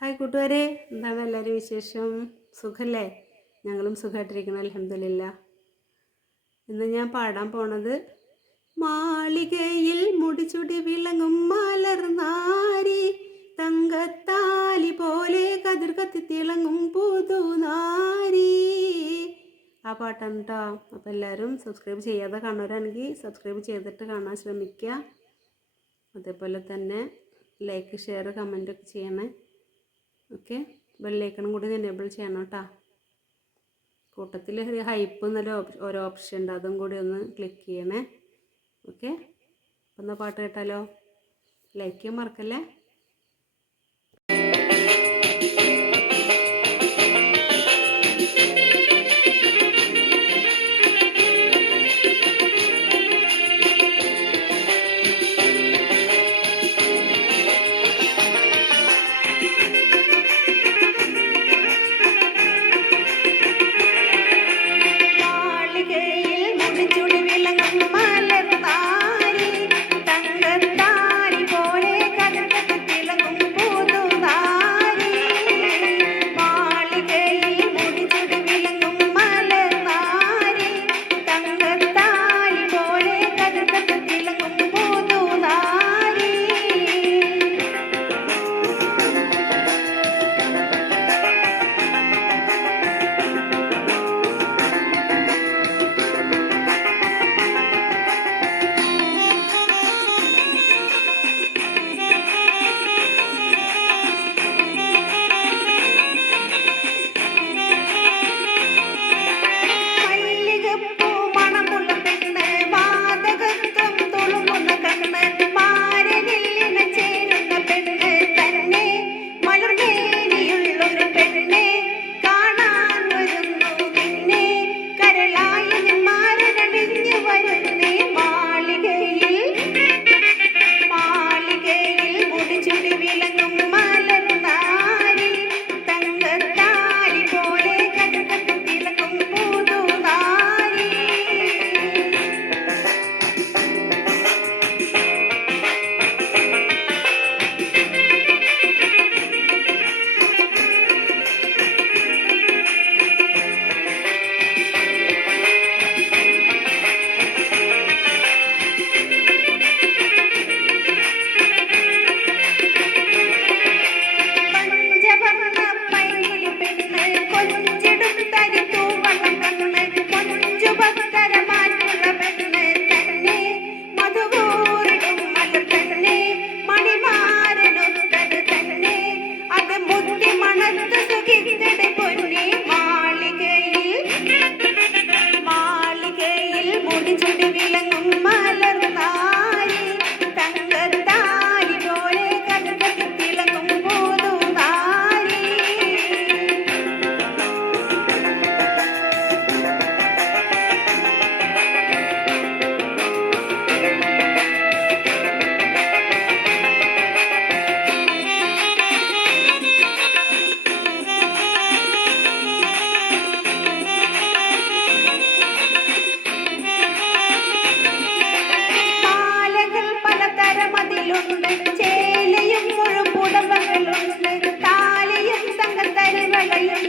Hi കൂട്ടുകാരെ എന്താണ് എല്ലാവരും വിശേഷം? സുഖല്ലേ? ഞങ്ങളും സുഖമായിട്ടിരിക്കണം അലഹമില്ല ഇന്ന് ഞാൻ പാടാൻ പോണത് മാളികയിൽ മുടിച്ചുടി വിളങ്ങും മലർനാരി തങ്കത്താലി പോലെ കതിർ കത്തി തിളങ്ങും പുതുനാരി ആ പാട്ടാണ് കേട്ടോ അപ്പോൾ എല്ലാവരും സബ്സ്ക്രൈബ് ചെയ്യാതെ കാണുന്നവരാണെങ്കിൽ സബ്സ്ക്രൈബ് ചെയ്തിട്ട് കാണാൻ ശ്രമിക്കുക അതേപോലെ തന്നെ ലൈക്ക് ഷെയർ കമന്റ് ഒക്കെ ചെയ്യണേ. ഓക്കെ. ബെല്ലൈക്കണം കൂടി എനേബിൾ ചെയ്യണം കേട്ടോ. കൂട്ടത്തിൽ ഒരു ഹൈപ്പ് എന്നൊരു ഒരു ഓപ്ഷൻ ഉണ്ട്. അതും കൂടി ഒന്ന് ക്ലിക്ക് ചെയ്യണേ. ഓക്കെ. ഒന്ന് പാട്ട് കേട്ടാലോ? ലൈക്ക് ചെയ്യാൻ മറക്കല്ലേ? Venga.